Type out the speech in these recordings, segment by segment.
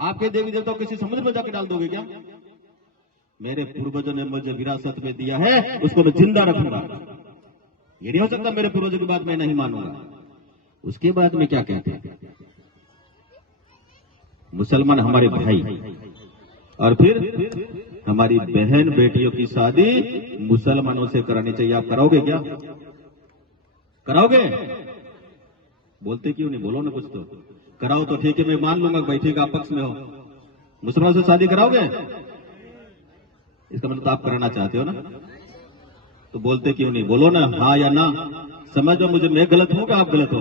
आपके देवी देवता किसी समुद्र में जाके डाल दोगे क्या? मेरे पूर्वजों ने मुझे विरासत में दिया है, उसको मैं जिंदा रखूंगा। ये नहीं हो सकता मेरे पूर्वजों की बात मैं नहीं मानूंगा। उसके बाद में क्या कहते हैं, मुसलमान हमारे भाई, और फिर हमारी बहन बेटियों की शादी मुसलमानों से करानी चाहिए। आप कराओगे क्या? कराओगे? बोलते क्यों नहीं? बोलो ना कुछ तो। कराओ तो ठीक है, मैं मान लूंगा भाई, ठीक है आप पक्ष में हो। मुसलमान से शादी कराओगे? इसका मतलब आप कराना चाहते हो ना, तो बोलते क्यों नहीं? बोलो ना हाँ या ना। समझो मुझे, मैं गलत हूं कि आप गलत हो?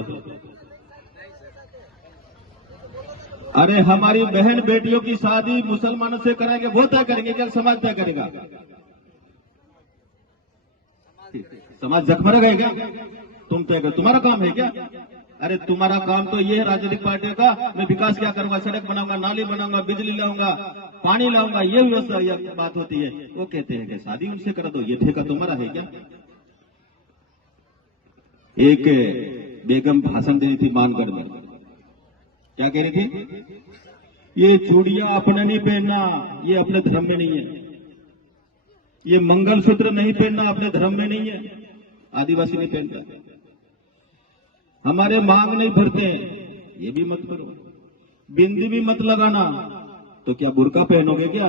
अरे हमारी बहन बेटियों की शादी मुसलमानों से कराएंगे, वो तय करेंगे क्या? समाज तय करेगा? समाज जखमर गए क्या? तुम तय कर, तुम्हारा काम है क्या? अरे तुम्हारा काम तो ये है राजनीतिक पार्टियों का, मैं विकास क्या करूंगा, सड़क बनाऊंगा, नाली बनाऊंगा, बिजली लाऊंगा, पानी लाऊंगा, ये व्यवस्था ये बात होती है। वो कहते हैं कि शादी उनसे करा दो, ये ठेका तुम्हारा है क्या? एक बेगम भाषण दे रही थी मानगढ़ में, क्या कह रही थी? ये चूड़ियां अपने नहीं पहनना, ये अपने धर्म में नहीं है। ये मंगलसूत्र नहीं पहनना अपने धर्म में नहीं है, आदिवासी नहीं पहनता। हमारे मांग नहीं भरते, ये भी मत करो। बिंदी भी मत लगाना, तो क्या बुर्का पहनोगे क्या?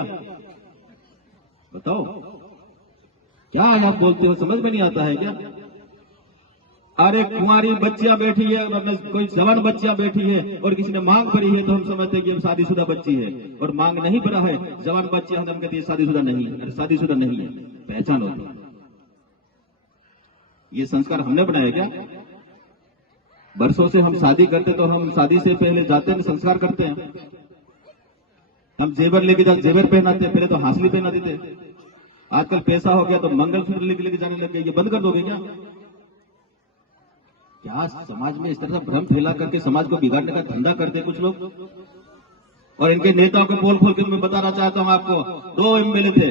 बताओ क्या आप बोलते हो, समझ में नहीं आता है क्या? अरे कुंवारी बच्चियां बैठी है, कोई जवान बच्चियां बैठी है और किसी ने मांग भरी है तो हम समझते हैं कि शादीशुदा बच्ची है, और मांग नहीं भरा है जवान बच्चियां, हम कहते हैं शादीशुदा नहीं है। अरे शादीशुदा नहीं है, पहचान होती है। ये संस्कार हमने बनाया क्या? बरसों से हम शादी करते तो हम शादी से पहले जाते हैं संस्कार करते हैं। हम जेवर लेके जाते, जेवर पहनाते, पहले तो हासली पहना देते। आजकल पैसा हो गया तो मंगलसूत्र लेके जाने लग गए। ये बंद कर दोगे क्या? क्या समाज में इस तरह से भ्रम फैला करके समाज को बिगाड़ने का धंधा करते हैं कुछ लोग। और इनके नेताओं को पोल खोल के मैं बताना चाहता हूं आपको, 2 एमएलए थे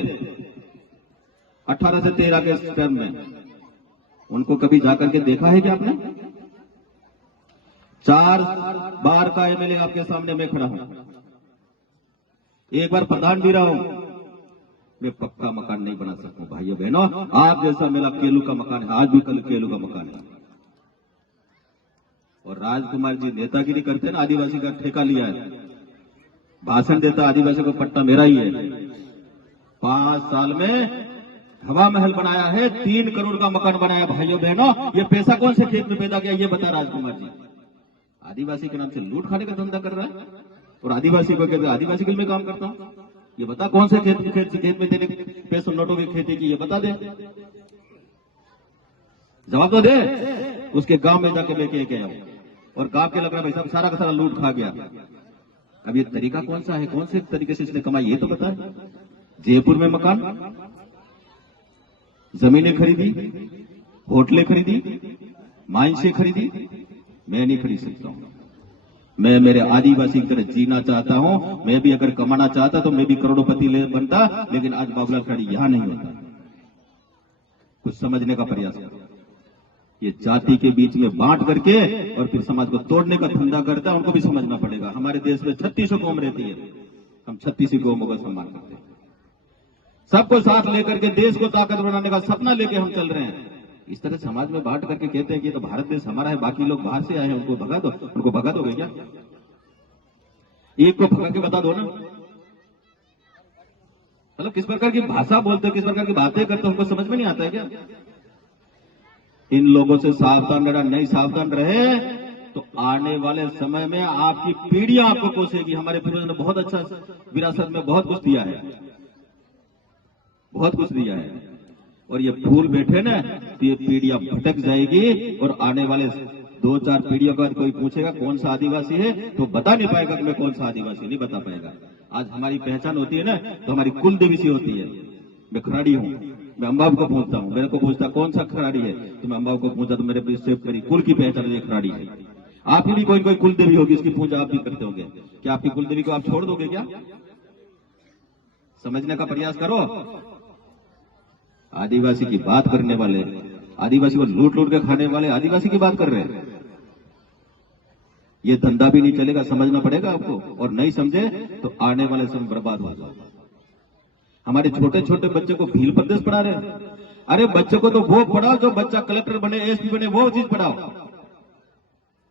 18 से 13 के टर्म में, उनको कभी जाकर के देखा है क्या आपने? 4 बार का एमएलए आपके सामने मैं खड़ा हूं, एक बार प्रधान भी रहा हूं। मैं पक्का मकान नहीं बना सकता भाइयों बहनों, आप जैसा मेरा केलू का मकान है, आज भी कल केलू का मकान है। और राजकुमार जी नेतागिरी करते हैं ना, आदिवासी का ठेका लिया है, भाषण देता आदिवासी को पट्टा मेरा ही है। 5 साल में हवा महल बनाया है, 3 करोड़ का मकान बनाया। भाइयों बहनों, ये पैसा कौन से खेत में पैदा किया, ये बता राजकुमार जी। आदिवासी के नाम से लूट खाने का धंधा कर रहा है, और आदिवासी को कहते हैं आदिवासी के लिए काम करता हूं। ये बता कौन से खेत में तेरे पैसों नोटों की खेती की, ये बता दे, जवाब तो दे। उसके गांव में जाकर लेके गया और गांव के लग रहा भाई साहब सारा का सारा लूट खा गया। अब ये तरीका कौन सा है, कौन से तरीके से इसने कमाई, ये तो बता। जयपुर में मकान, जमीनें खरीदी, होटलें खरीदी, माइंसें खरीदी, मैं नहीं खरीद सकता हूं। मैं मेरे आदिवासी की तरह जीना चाहता हूं। मैं भी अगर कमाना चाहता तो मैं भी करोड़पति बनता, लेकिन आज बाबूलाल खड़ी यहां नहीं होता। कुछ समझने का प्रयास करो। ये जाति के बीच में बांट करके और फिर समाज को तोड़ने का धंधा करता है, उनको भी समझना पड़ेगा। हमारे देश में 3600 कौम रहती है, हम 36 कौमों का सम्मान करते हैं। सबको साथ लेकर के देश को ताकत बनाने का सपना लेके हम चल रहे हैं। इस तरह समाज में बांट करके कहते हैं कि तो भारत देश हमारा है, बाकी लोग बाहर से आए हैं, उनको भगा दो। उनको भगा दोगे क्या? एक को भगा के बता दो ना। मतलब किस प्रकार की भाषा बोलते हो, किस प्रकार की बातें करते हो, उनको समझ में नहीं आता है क्या? इन लोगों से सावधान रहना। नहीं सावधान रहे तो आने वाले समय में आपकी पीढ़ियां आपको कोसेगी। हमारे पूर्वजों ने बहुत अच्छा विरासत में बहुत कुछ दिया है, बहुत कुछ दिया है, और ये भूल बैठे ना तो ये पीढ़ियां भटक जाएगी। और आने वाले 2-4 पीढ़ियों के बाद कोई पूछेगा कौन सा आदिवासी है, तो बता नहीं पाएगा कि मैं कौन सा आदिवासी, नहीं बता पाएगा। आज हमारी पहचान होती है ना, तो हमारी कुल देवी सी होती है। मैं खराड़ी हूं, मैं अम्बाब को पूछता हूं, मेरे को पूछता कौन सा खराड़ी है, तो मैं अम्बाब को पूछता तो मेरे सेव करी कुल की पहचान ये खराड़ी है। आपकी भी कोई कुल देवी होगी, उसकी पूजा आप भी करते होंगे। क्या आपकी कुल देवी को आप छोड़ दोगे क्या? समझने का प्रयास करो। आदिवासी की बात करने वाले, आदिवासी को लूट लूट के खाने वाले आदिवासी की बात कर रहे हैं। ये धंधा भी नहीं चलेगा, समझना पड़ेगा आपको। और नहीं समझे तो आने वाले समय बर्बाद हो जाएगा। हमारे छोटे छोटे बच्चे को भील प्रदेश पढ़ा रहे हैं। अरे बच्चे को तो वो पढ़ाओ जो बच्चा कलेक्टर बने, एसपी बने, वो चीज पढ़ाओ।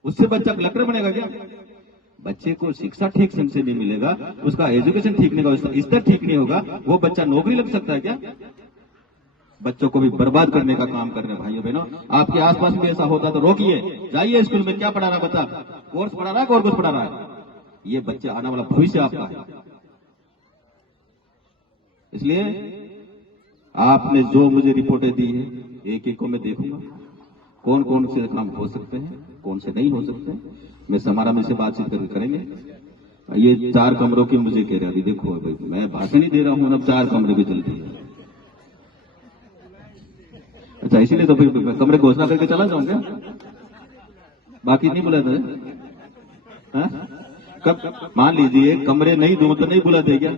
उससे बच्चा कलेक्टर बनेगा क्या? बच्चे को शिक्षा ठीक ढंग से नहीं मिलेगा, उसका एजुकेशन ठीक नहीं होगा, उसका स्तर ठीक नहीं होगा, वो बच्चा नौकरी लग सकता है क्या? बच्चों को भी बर्बाद करने का काम कर रहे हैं भाइयों बहनों। आपके आसपास भी ऐसा होता तो रोकिए, जाइए स्कूल में, क्या पढ़ा रहा बच्चा, कोर्स पढ़ा रहा है और कुछ पढ़ा रहा है? ये बच्चे आने वाला भविष्य आपका है। इसलिए आपने जो मुझे रिपोर्टें दी है, एक एक को मैं देखूंगा, कौन कौन से काम हो सकते हैं, कौन से नहीं हो सकते। मैं समाराह से बातचीत करके करेंगे। ये 4 कमरों की मुझे कह रहे हैं, अभी देखो भाई, मैं भाषण ही दे रहा हूं, अब 4 कमरे भी चलती है। अच्छा, इसीलिए तो फिर कमरे घोषणा करके चला जाऊं क्या? बाकी नहीं बुलाते हैं? कब मान लीजिए कमरे नहीं दूं तो नहीं बुलाते क्या?